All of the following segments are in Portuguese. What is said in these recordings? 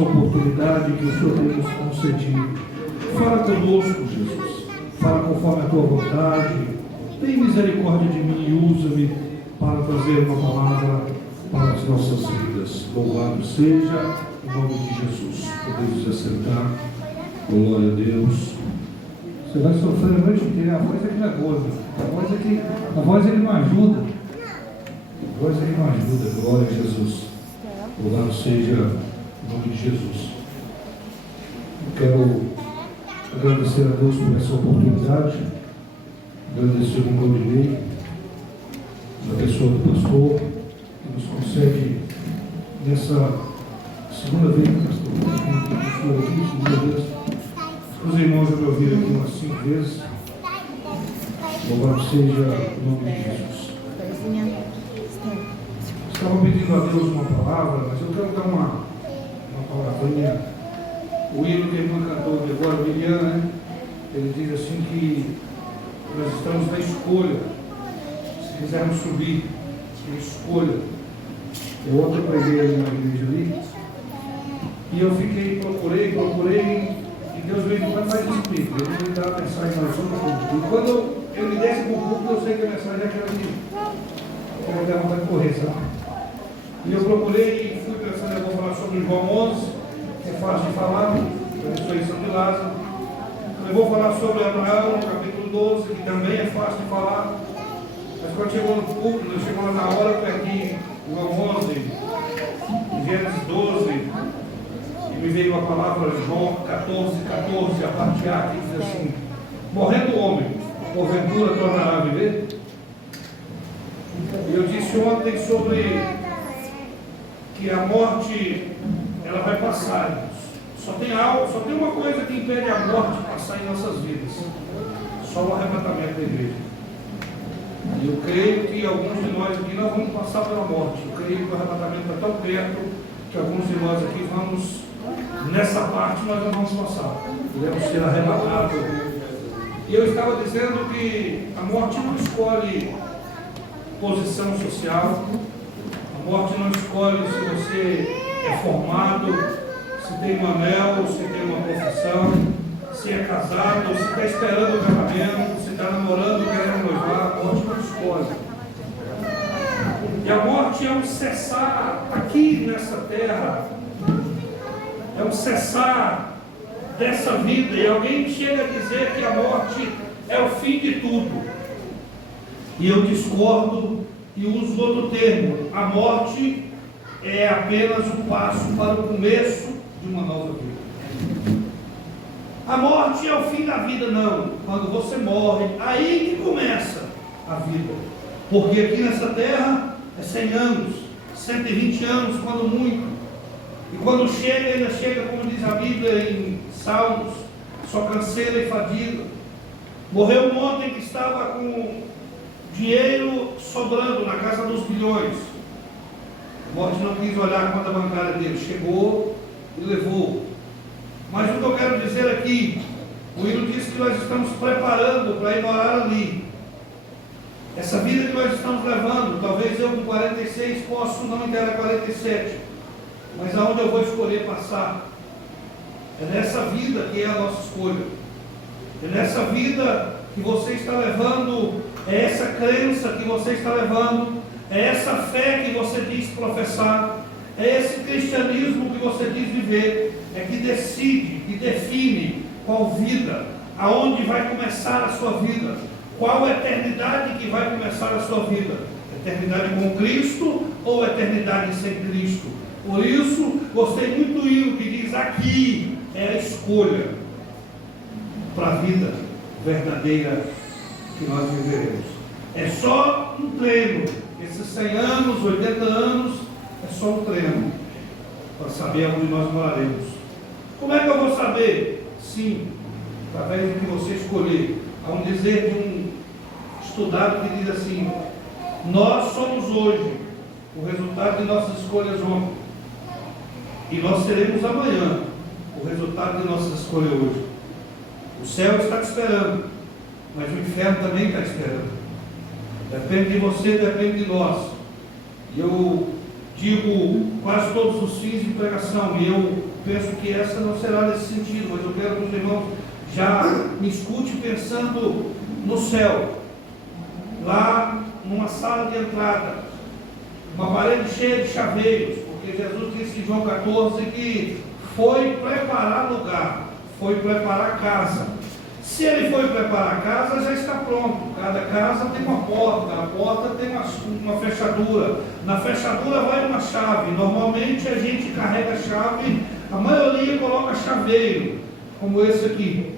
essa oportunidade que o Senhor tem nos concedido. Fala conosco, Jesus. Fala conforme a tua vontade. Tem misericórdia de mim e usa-me para trazer uma palavra para as nossas vidas. Louvado seja em nome de Jesus. Podemos assentar. Glória a Deus. Você vai sofrer a noite inteira. A voz é que não é boa. A voz é que não ajuda. A voz é que não ajuda. Glória a Jesus. Louvado seja em nome de Jesus. Eu quero agradecer a Deus por essa oportunidade. Agradecer o Claudinei, a pessoa do pastor, que nos concede nessa segunda vez que pastor aqui, segunda vez. Os irmãos já me ouviram aqui umas 5 vezes. Louvado seja o nome de Jesus. Estava pedindo a Deus uma palavra, mas eu quero dar uma palavrinha. O hino que a irmã cantou de agora, Miriam, né? Ele diz assim que nós estamos na escolha. Se quisermos subir, escolha. Eu ontem preguei ali na igreja ali, e eu procurei, e Deus veio com mais espírito. Ele me dá a mensagem na sobre o público. E quando eu me desce com o público, eu sei que a mensagem é aquela que eu vou dar vontade de correr, sabe? E eu procurei e fui pensando, eu vou falar sobre João 11, que é fácil de falar, a ressurreição de Lázaro. Eu vou falar sobre Abraão, no capítulo 12, que também é fácil de falar. Mas quando chegou no público, chegou lá na hora, eu perdi João 11, Gênesis 12, e me veio a palavra João 14, a parte A, que diz assim: morrendo o homem, porventura tornará a viver? E eu disse ontem sobre que a morte, ela vai passar. Só tem uma coisa que impede a morte de passar em nossas vidas: só o arrebatamento da igreja. E eu creio que alguns de nós aqui não vamos passar pela morte. Eu creio que o arrebatamento está tão perto que alguns de nós aqui vamos, nessa parte nós não vamos passar. Devemos ser arrebatados. E eu estava dizendo que a morte não escolhe posição social. A morte não escolhe se você é formado, se tem um anel, se tem uma profissão, se é casado, se está esperando o casamento, se está namorando, querendo noivar. A morte não escolhe. E a morte é um cessar aqui nessa terra, é um cessar dessa vida. E alguém chega a dizer que a morte é o fim de tudo. E eu discordo e uso outro termo: a morte é apenas o passo para o começo de uma nova vida. A morte é o fim da vida, não. Quando você morre, aí que começa a vida. Porque aqui nessa terra é 100 anos, 120 anos, quando muito. E quando chega, ainda chega, como diz a Bíblia em Salmos, só canseira e fadiga. Morreu um homem que estava com dinheiro sobrando na casa dos bilhões. A morte não quis olhar a conta bancária dele, chegou e levou. Mas o que eu quero dizer aqui, o hino diz que nós estamos preparando para ir morar ali. Essa vida que nós estamos levando, talvez eu com 46 posso não ir até 47, mas aonde eu vou escolher passar? É nessa vida que é a nossa escolha. É nessa vida que você está levando, é essa crença que você está levando, é essa fé que você diz professar, é esse cristianismo que você diz viver, é que decide, que define qual vida, aonde vai começar a sua vida, qual eternidade que vai começar a sua vida: eternidade com Cristo ou eternidade sem Cristo. Por isso, gostei muito do hino que diz: aqui é a escolha para a vida verdadeira que nós viveremos. É só um treino. Esses 100 anos, 80 anos, é só um treino para saber onde nós moraremos. Como é que eu vou saber? Sim, através do que você escolher. Há um dizer de um estudado que diz assim: nós somos hoje o resultado de nossas escolhas ontem, e nós seremos amanhã o resultado de nossas escolhas hoje. O céu está te esperando, mas o inferno também está te esperando. Depende de você, depende de nós. E eu digo quase todos os fins de pregação, e eu penso que essa não será nesse sentido, mas eu quero que os irmãos já me escute pensando no céu, lá numa sala de entrada, uma parede cheia de chaveiros, porque Jesus disse em João 14 que foi preparar lugar, foi preparar casa. Se ele foi preparar a casa, já está pronto. Cada casa tem uma porta, a porta tem uma fechadura. Na fechadura vai uma chave. Normalmente a gente carrega a chave, a maioria coloca chaveiro, como esse aqui.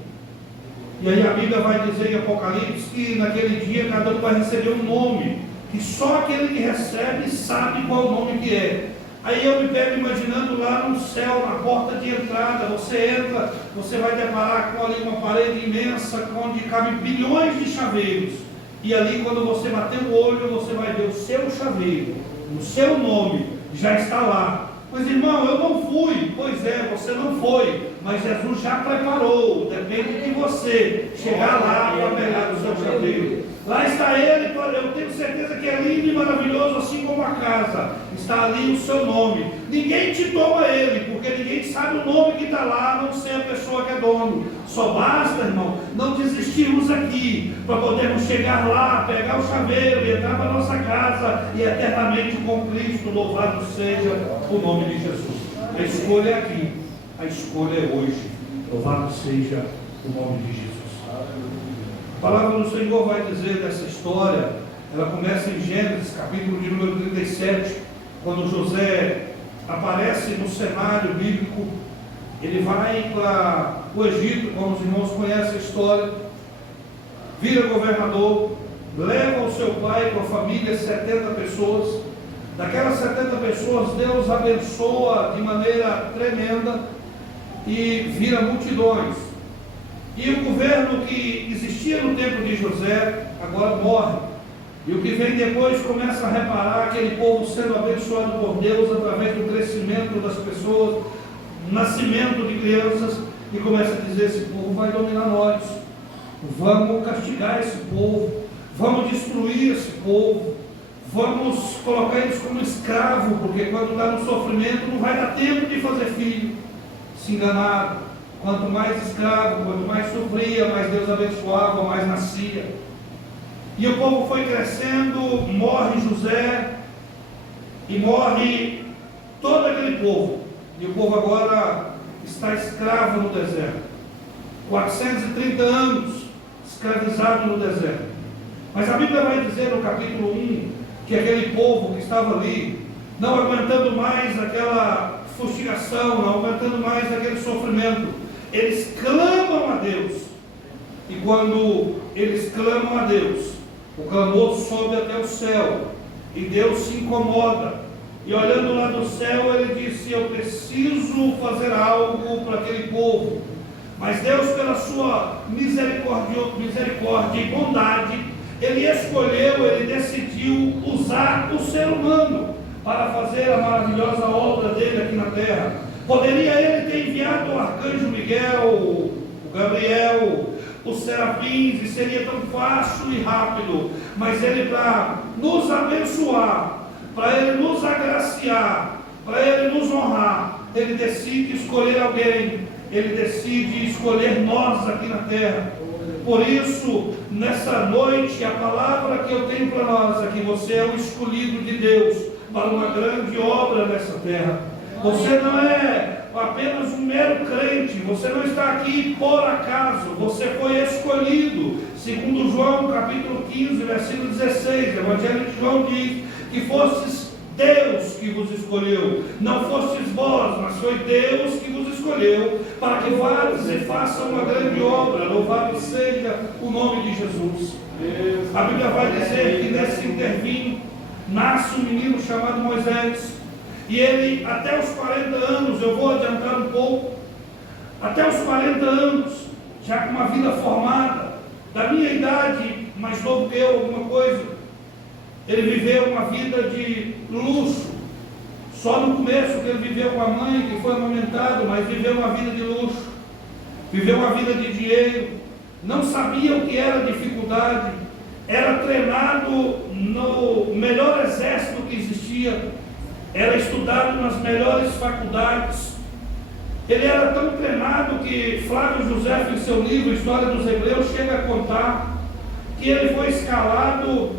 E aí a Bíblia vai dizer em Apocalipse que naquele dia cada um vai receber um nome, que só aquele que recebe sabe qual o nome que é. Aí eu me pego imaginando lá no céu, na porta de entrada, você entra, você vai deparar com ali uma parede imensa, onde cabem bilhões de chaveiros. E ali quando você bater o olho, você vai ver o seu chaveiro, o seu nome, já está lá. Mas irmão, eu não fui. Pois é, você não foi, mas Jesus já preparou. Depende de você chegar lá para pegar o seu chaveiro. Lá está ele, eu tenho certeza que é lindo e maravilhoso, assim como a casa. Está ali o seu nome. Ninguém te toma ele, porque ninguém sabe o nome que está lá, a não ser a pessoa que é dono. Só basta, irmão, não desistirmos aqui, para podermos chegar lá, pegar o chaveiro e entrar para a nossa casa e eternamente com Cristo. Louvado seja o nome de Jesus. A escolha é aqui, a escolha é hoje. Louvado seja o nome de Jesus. A palavra do Senhor vai dizer dessa história, ela começa em Gênesis, capítulo de número 37, quando José aparece no cenário bíblico. Ele vai para o Egito, como os irmãos conhecem a história, vira governador, leva o seu pai com a família, 70 pessoas. Daquelas 70 pessoas, Deus abençoa de maneira tremenda e vira multidões. E o governo que existia no tempo de José, agora morre. E o que vem depois começa a reparar aquele povo sendo abençoado por Deus através do crescimento das pessoas, nascimento de crianças, e começa a dizer: esse povo vai dominar nós, vamos castigar esse povo, vamos destruir esse povo, vamos colocar eles como escravo, porque quando está no sofrimento não vai dar tempo de fazer filho. Se enganaram. Quanto mais escravo, quanto mais sofria, mais Deus abençoava, mais nascia. E o povo foi crescendo, morre José, e morre todo aquele povo. E o povo agora está escravo no deserto. 430 anos escravizado no deserto. Mas a Bíblia vai dizer no capítulo 1 que aquele povo que estava ali, não aguentando mais aquela fustigação, não aguentando mais aquele sofrimento, eles clamam a Deus. E quando eles clamam a Deus, o clamor sobe até o céu, e Deus se incomoda. E olhando lá do céu, ele disse: eu preciso fazer algo para aquele povo. Mas Deus, pela sua misericórdia e bondade, ele escolheu, ele decidiu usar o ser humano para fazer a maravilhosa obra dele aqui na terra. Poderia ele ter enviado o arcanjo Miguel, o Gabriel, os serafins, e seria tão fácil e rápido. Mas ele, para nos abençoar, para ele nos agraciar, para ele nos honrar, ele decide escolher alguém, ele decide escolher nós aqui na terra. Por isso, nessa noite, a palavra que eu tenho para nós é que você é o escolhido de Deus para uma grande obra nessa terra. Você não é apenas um mero crente, você não está aqui por acaso, você foi escolhido. Segundo João, capítulo 15, versículo 16, o Evangelho de João diz que fostes Deus que vos escolheu, não fostes vós, mas foi Deus que vos escolheu, para que vás e façam uma grande obra. Louvado seja o nome de Jesus. A Bíblia vai dizer que nesse intervino nasce um menino chamado Moisés. E ele, até os 40 anos, eu vou adiantar um pouco, até os 40 anos, já com uma vida formada, da minha idade, mais novo que eu, alguma coisa, ele viveu uma vida de luxo. Só no começo que ele viveu com a mãe, que foi amamentado, mas viveu uma vida de luxo, viveu uma vida de dinheiro, não sabia o que era dificuldade, era treinado no melhor exército que existia. era estudado nas melhores faculdades. Ele era tão treinado que Flávio José, em seu livro História dos Hebreus, chega a contar que ele foi escalado,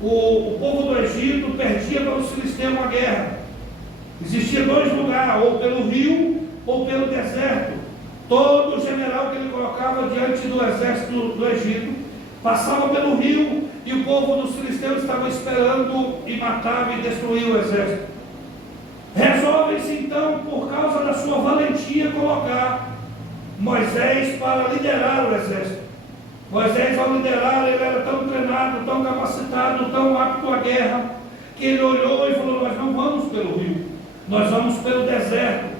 o povo do Egito perdia para os filisteus uma guerra. Existia dois lugares, ou pelo rio ou pelo deserto. Todo general que ele colocava diante do exército do Egito passava pelo rio, e o povo dos filisteus estava esperando e matava e destruía o exército. Resolve-se então, por causa da sua valentia, colocar Moisés para liderar o exército. Moisés, ao liderar, ele era tão treinado, tão capacitado, tão apto à guerra, que ele olhou e falou: nós não vamos pelo rio, nós vamos pelo deserto.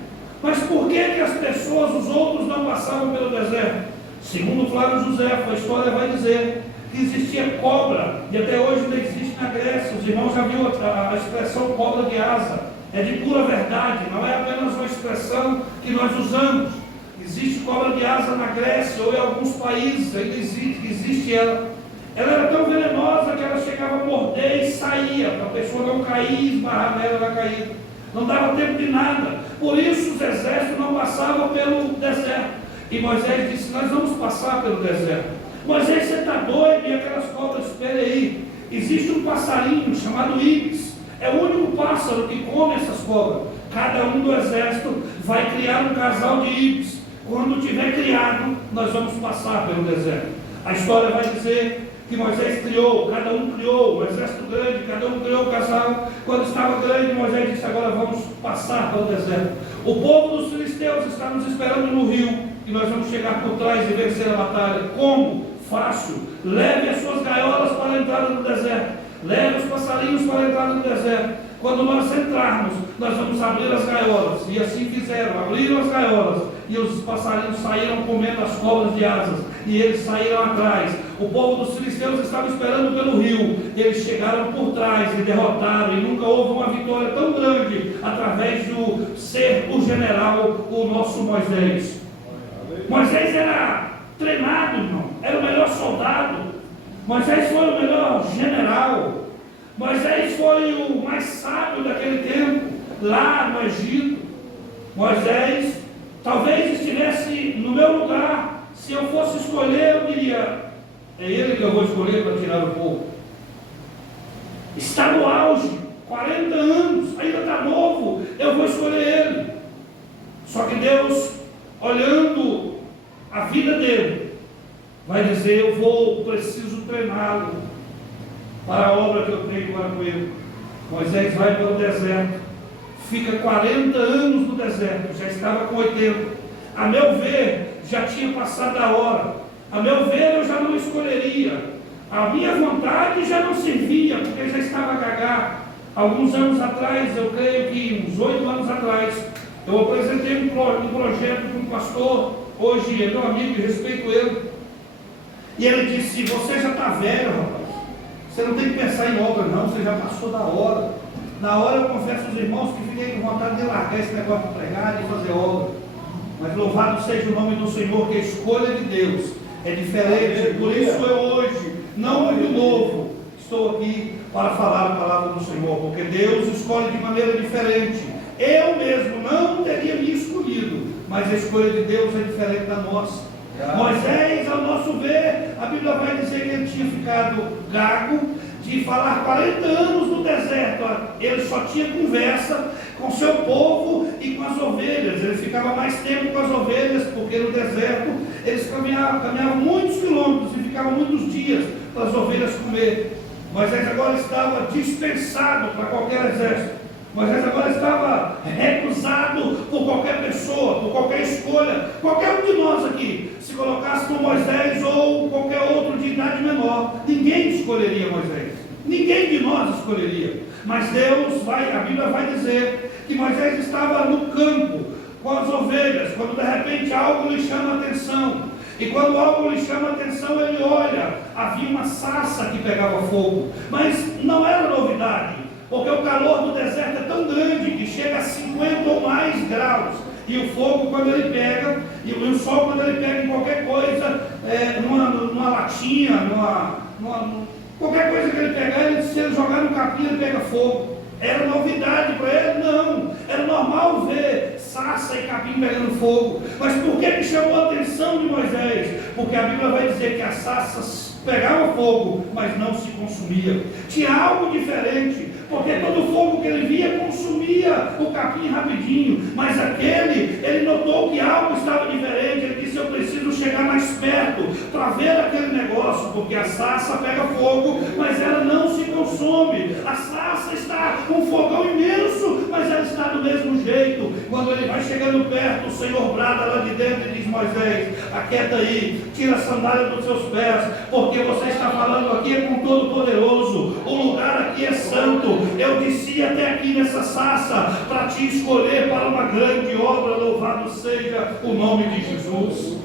Mas por que as pessoas, os outros, não passavam pelo deserto? Segundo Flávio José, a história vai dizer que existia cobra, e até hoje ainda existe na Grécia. Os irmãos já viram a expressão cobra de asa. É de pura verdade, não é apenas uma expressão que nós usamos. Existe cobra de asa na Grécia, ou em alguns países ainda existe ela. Ela era tão venenosa que ela chegava a morder e saía, para a pessoa não cair e esbarrar nela na caída. Não dava tempo de nada. Por isso os exércitos não passavam pelo deserto. E Moisés disse: nós vamos passar pelo deserto. Moisés, você está doido? E aquelas cobras, espere aí. Existe um passarinho chamado íbis. É o único pássaro que come essas cobras. Cada um do exército vai criar um casal de íbis. Quando tiver criado, nós vamos passar pelo deserto. A história vai dizer que Moisés criou, cada um criou, um exército grande, cada um criou o casal. Quando estava grande, Moisés disse: agora vamos passar pelo deserto. O povo dos filisteus está nos esperando no rio, e nós vamos chegar por trás e vencer a batalha. Como? Fácil. Leve as suas gaiolas para a entrada do deserto. Leve os passarinhos para a entrada do deserto. Quando nós entrarmos, nós vamos abrir as gaiolas. E assim fizeram, abriram as gaiolas, e os passarinhos saíram comendo as cobras de asas, e eles saíram atrás. O povo dos filisteus estava esperando pelo rio. Eles chegaram por trás e derrotaram, e nunca houve uma vitória tão grande através de ser o general, o nosso Moisés. Moisés era treinado, irmão, era o melhor soldado. Moisés foi o melhor general. Moisés foi o mais sábio daquele tempo, lá no Egito. Moisés talvez estivesse no meu lugar. Se eu fosse escolher, eu diria: é ele que eu vou escolher para tirar o povo. Está no auge, 40 anos, ainda está novo, eu vou escolher ele. Só que Deus, olhando a vida dele, vai dizer: eu preciso treiná-lo para a obra que eu tenho para com ele. Moisés vai para o deserto, fica 40 anos no deserto, já estava com 80. A meu ver, já tinha passado a hora. A meu ver, eu já não escolheria. A minha vontade já não servia, porque já estava gaga. Alguns anos atrás, eu creio que uns 8 anos atrás, eu apresentei um projeto para um pastor, hoje é meu amigo e respeito ele. E ele disse: você já está velho, rapaz. Você não tem que pensar em obra, não, você já passou da hora. Na hora eu confesso aos irmãos que fiquei com vontade de largar esse negócio de pregar e fazer obra. Mas louvado seja o nome do Senhor, que a escolha de Deus é diferente. Por isso eu hoje, não muito novo, estou aqui para falar a palavra do Senhor, porque Deus escolhe de maneira diferente. Eu mesmo não teria me escolhido, mas a escolha de Deus é diferente da nossa. Moisés, ao nosso ver, a Bíblia vai dizer que ele tinha ficado gago de falar 40 anos no deserto. Ele só tinha conversa com seu povo e com as ovelhas. Ele ficava mais tempo com as ovelhas, porque no deserto eles caminhavam muitos quilômetros e ficavam muitos dias para as ovelhas comer. Moisés agora estava dispensado para qualquer exército. Moisés agora estava recusado por qualquer pessoa, por qualquer escolha. Qualquer um de nós aqui, se colocasse com Moisés ou qualquer outro de idade menor, ninguém escolheria Moisés. Ninguém de nós escolheria. Mas Deus a Bíblia vai dizer que Moisés estava no campo com as ovelhas, quando de repente algo lhe chama a atenção. E quando algo lhe chama a atenção, ele olha, havia uma sarça que pegava fogo. Mas não era novidade, porque o calor do deserto é tão grande que chega a 50 ou mais graus. E o fogo, quando ele pega, e o sol, quando ele pega em qualquer coisa, numa latinha, qualquer coisa que ele pegar, se ele jogar no capim, ele pega fogo. Era novidade para ele? Não. Era normal ver sarça e capim pegando fogo. Mas por que chamou a atenção de Moisés? Porque a Bíblia vai dizer que as sarças pegavam fogo, mas não se consumia. Tinha algo diferente, porque todo fogo que ele via consumia o capim rapidinho. Mas ele notou que algo estava diferente. Ele disse: eu preciso chegar mais perto para ver aquele negócio, porque a sarça pega fogo, mas ela não se consome. A sarça está com um fogão imenso, mas ela está do mesmo jeito. Quando ele vai chegando perto, o Senhor brada lá de dentro e diz: Moisés, aquieta aí, tira a sandália dos seus pés, porque você está falando aqui com Todo-Poderoso, o lugar aqui é santo. Eu desci até aqui nessa sarça para te escolher para uma grande obra. Louvado seja o nome de Jesus.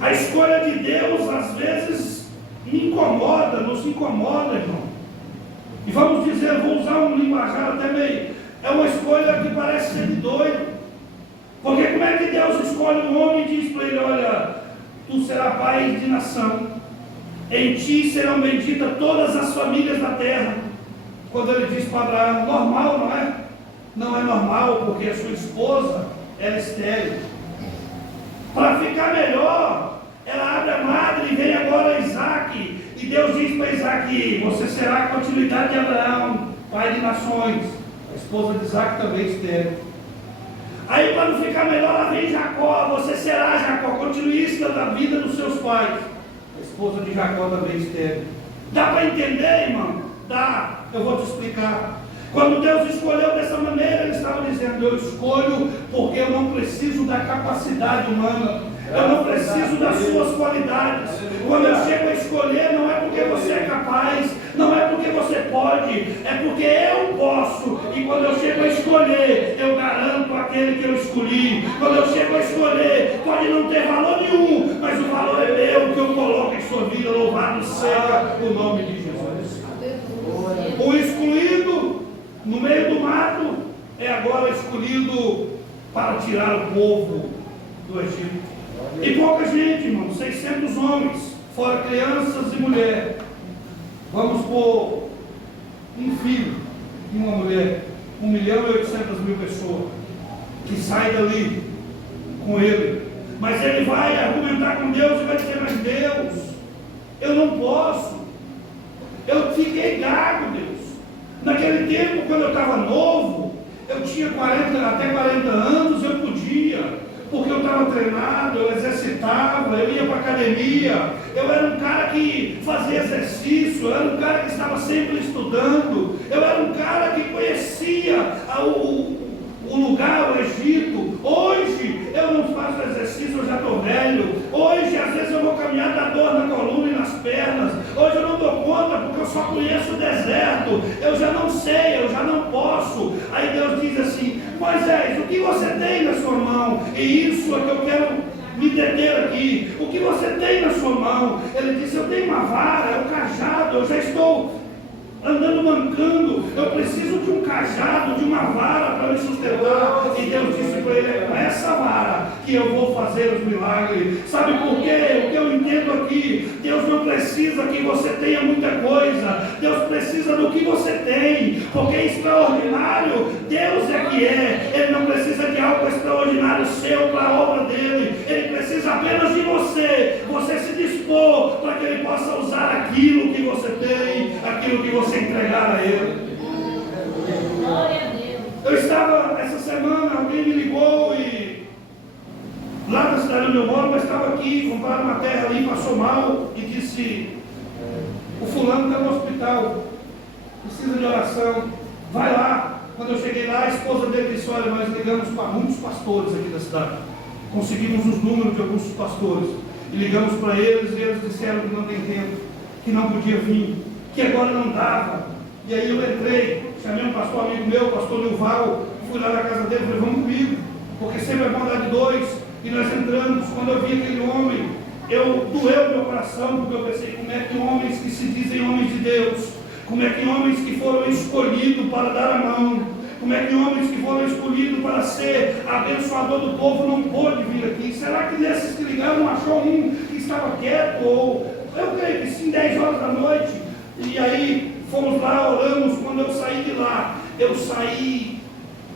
A escolha de Deus às vezes me incomoda, nos incomoda, irmão. E vamos dizer, vou usar um linguajar até meio, é uma escolha que parece ser de doido. Porque como é que Deus escolhe um homem e diz para ele: olha, tu serás pai de nação, em ti serão benditas todas as famílias da terra. Quando ele diz para Abraão, normal, não é? Não é normal, porque a sua esposa era estéril. Para ficar melhor, ela abre a madre e vem agora Isaac. E Deus diz para Isaac: você será a continuidade de Abraão, pai de nações. A esposa de Isaac também estéril. Aí, para não ficar melhor, lá vem Jacó: você será, Jacó, continuista da vida dos seus pais. A esposa de Jacó também estéril. Dá para entender, irmão? Dá. Eu vou te explicar. Quando Deus escolheu dessa maneira, Ele estava dizendo: eu escolho porque eu não preciso da capacidade humana, eu não preciso das suas qualidades. Quando eu chego a escolher, não é porque você é capaz, não é porque você pode, é porque eu posso. E quando eu chego a escolher, eu garanto aquele que eu escolhi. Quando eu chego a escolher, pode não ter valor nenhum, mas o valor é meu, que eu coloco em sua vida. Louvado seja o nome de Jesus. O excluído no meio do mato é agora escolhido para tirar o povo do Egito. E pouca gente, irmão, 600 homens, fora crianças e mulher. Vamos por um filho e uma mulher, 1.800.000 pessoas, que sai dali com ele. Mas ele vai argumentar com Deus e vai dizer: mas Deus, eu não posso, eu fiquei gago, Deus. Naquele tempo, quando eu estava novo, eu tinha até 40 anos, eu podia, porque eu estava treinado, eu exercitava, eu ia para a academia, eu era um cara que fazia exercício, eu era um cara que estava sempre estudando, eu era um cara que conhecia o lugar, o Egito. Hoje eu não faço exercício, eu já estou velho. Hoje às vezes eu vou caminhar, dá dor na coluna e nas pernas. Hoje eu não dou conta porque eu só conheço o deserto. Eu já não sei, eu já não posso. Aí Deus diz assim: Moisés, o que você tem na sua mão? E isso é que eu quero me deter aqui. O que você tem na sua mão? Ele disse: eu tenho uma vara, é um cajado, eu já estou andando mancando, eu preciso de um cajado, de uma vara para me sustentar. E Deus disse para ele: é com essa vara que eu vou fazer os milagres. Sabe por quê? O que eu entendo aqui, Deus não precisa que você tenha muita coisa, Deus precisa do que você tem, porque extraordinário Deus é que é. Ele não precisa de algo extraordinário seu para a obra dele, ele precisa apenas de você se dispor para que ele possa usar aquilo que você tem, aquilo que você entregar a ele. Eu estava essa semana, alguém me ligou e lá na cidade onde eu moro, mas estava aqui, compraram uma terra ali, passou mal e disse: o fulano está no hospital, precisa de oração, vai lá. Quando eu cheguei lá, a esposa dele disse: olha, nós ligamos para muitos pastores aqui da cidade, conseguimos os números de alguns pastores e ligamos para eles, e eles disseram que não tem tempo, que não podia vir, que agora não dava. E aí eu entrei, chamei um pastor amigo meu, o pastor Nilval, fui lá na casa dele e falei: vamos comigo, porque sempre é bom dar de dois. E nós entramos. Quando eu vi aquele homem, doeu meu coração, porque eu pensei: como é que homens que se dizem homens de Deus, como é que homens que foram escolhidos para dar a mão, como é que homens que foram escolhidos para ser abençoador do povo não pôde vir aqui? Será que desses que ligaram não achou um que estava quieto? Ou eu creio que sim, 10 horas da noite. E aí Fomos lá, oramos. Quando eu saí de lá, eu saí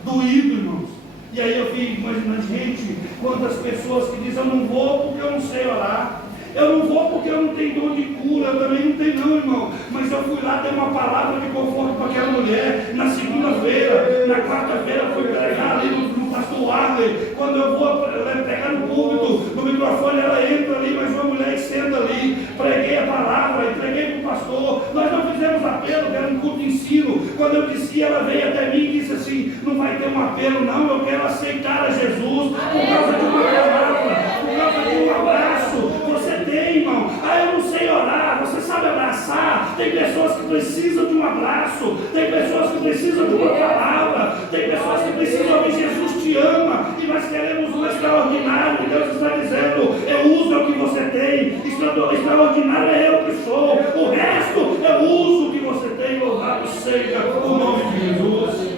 doído, irmãos. E aí eu fico imaginando, gente, quantas pessoas que dizem: eu não vou porque eu não sei orar, eu não vou porque eu não tenho dom de cura. Eu também não tenho não, irmão. Mas eu fui lá, dei uma palavra de conforto para aquela mulher. Na segunda-feira, na quarta-feira, eu fui pregar ali no pastor Arley. Quando eu vou pegar no púlpito, no microfone, ela entra ali, mas uma mulher e senta ali. Preguei a palavra, entreguei para o pastor. Nós não fizemos apelo, que era um culto de ensino. Quando eu disse, ela veio até mim e disse assim: não vai ter um apelo não, eu quero aceitar a Jesus por causa de uma palavra, por causa de um abraço. Você tem, irmão. Eu não sei orar. Você sabe abraçar. Tem pessoas que precisam de um abraço, tem pessoas que precisam de uma palavra, tem pessoas que precisam ouvir: Jesus te ama. E nós queremos um extraordinário. E Deus está dizendo: eu uso o que você tem. Extraordinário é eu que sou. O resto eu uso o que você tem. Louvado seja o nome de Jesus.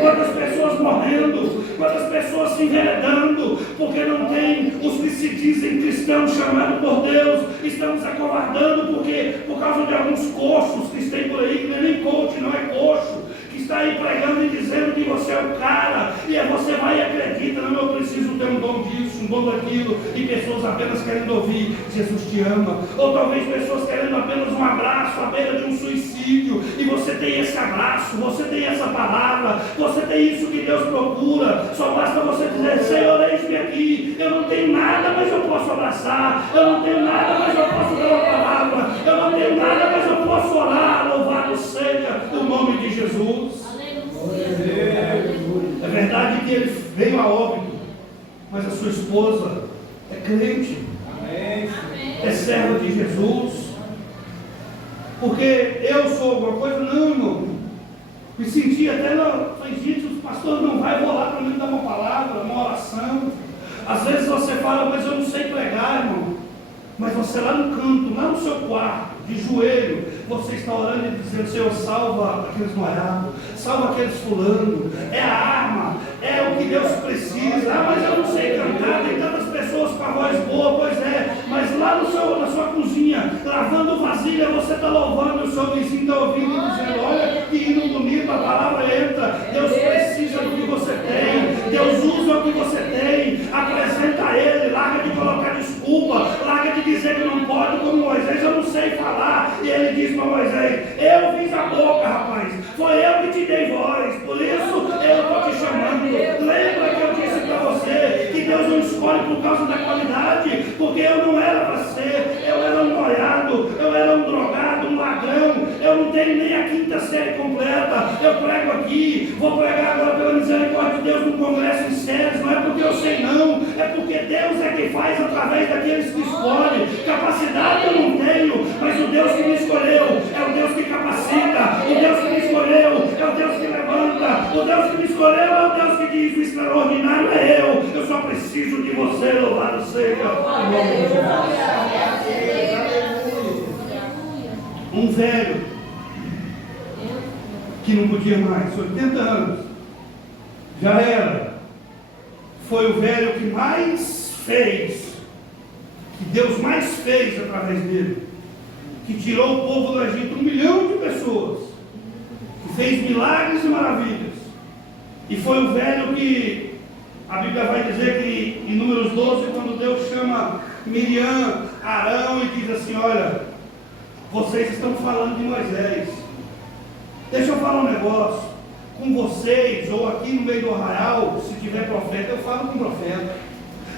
Quantas pessoas morrendo, quantas pessoas se enveredando, porque não tem os que se dizem cristãos chamados por Deus, estamos acovardando por causa de alguns coxos que estão por aí, que não é nem coach, não é coxo, que está aí pregando e dizendo que você é o cara, e aí você vai e acredita: não, eu preciso ter um dom disso, um dom daquilo, e pessoas apenas querendo ouvir: Jesus te ama. Ou talvez pessoas querendo apenas um abraço à beira de um suicídio, e você tem esse abraço, você tem essa palavra, você tem isso que Deus procura. Só basta você dizer: Senhor, eis-me aqui, eu não tenho nada, mas eu posso abraçar, eu não tenho nada, mas eu posso dar uma palavra, eu não tenho nada, mas eu posso orar. Louvado seja o nome de Jesus. É verdade que ele veio a óbito, mas a sua esposa é crente, é serva de Jesus. Porque eu sou alguma coisa? Não, irmão. Me senti até lá, falei: gente, os pastores não vai, vou lá para mim dar uma palavra, uma oração. Às vezes você fala: mas eu não sei pregar, irmão. Mas você lá no canto, lá no seu quarto, de joelho, você está orando e dizendo: Senhor, salva aqueles noiados, salva aqueles fulano. É a arma, é o que Deus precisa. Mas eu não sei cantar. Tem tantas pessoas com a voz boa. Pois é, mas lá na sua cozinha, lavando vasilha, você está louvando, o seu vizinho está ouvindo e dizendo: olha que hino bonito, a palavra entra. Deus precisa do que você tem, Deus usa o que você tem. Apresenta a Ele, larga de colocar desculpa, larga de dizer que não pode, como Moisés: eu não sei falar. E ele diz para Moisés: eu fiz a boca, rapaz, foi eu que te dei voz, por isso eu estou te chamando. Lembra que eu disse para você que Deus não escolhe por causa da qualidade, porque eu não era para ser, eu era um noiado, eu era um drogado, um ladrão, eu não tenho nem a quinta série completa. Eu prego aqui, vou pregar agora pela misericórdia de Deus no congresso em séries. Não é porque eu sei não, é porque Deus é quem faz através daqueles que escolhe. Capacidade eu não tenho, mas o Deus que me escolheu é o Deus que capacita, o Deus que me escolheu é o Deus que levanta, o Deus que me escolheu é o Deus que diz: o extraordinário é eu só preciso de você. Louvado seja o nome de Jesus. Um velho que não podia mais, 80 anos, já era, foi o velho que mais fez, que Deus mais fez através dele, que tirou o povo do Egito, 1 milhão de pessoas, que fez milagres e maravilhas. E foi o velho que a Bíblia vai dizer que em Números 12, quando Deus chama Miriam, Arão, e diz assim: olha, vocês estão falando de Moisés, deixa eu falar um negócio com vocês, ou aqui no meio do arraial, se tiver profeta, eu falo com o profeta.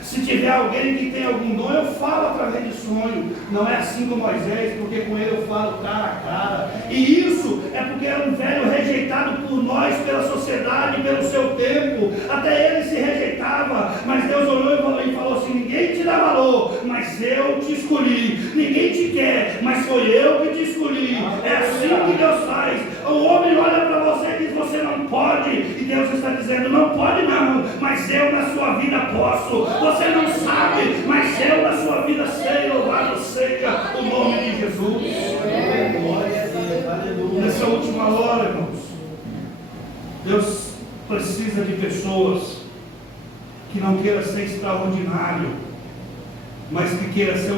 Se tiver alguém que tem algum dom, eu falo através de sonho. Não é assim com Moisés, porque com ele eu falo cara a cara. E isso é porque era um velho rejeitado por nós, pela sociedade, pelo seu tempo. Até ele se rejeitava, mas Deus olhou e falou assim: ninguém te dá valor, mas eu te escolhi. Ninguém te quer, mas foi eu que te escolhi. É assim que Deus faz. O homem olha para você e diz: você não pode. E Deus está dizendo: não pode não, mas eu na sua vida posso. Você não sabe, mas eu na sua vida sei. Louvado seja o nome de Jesus. Nessa última hora, irmãos, Deus precisa de pessoas que não queiram ser extraordinário, mas que queiram ser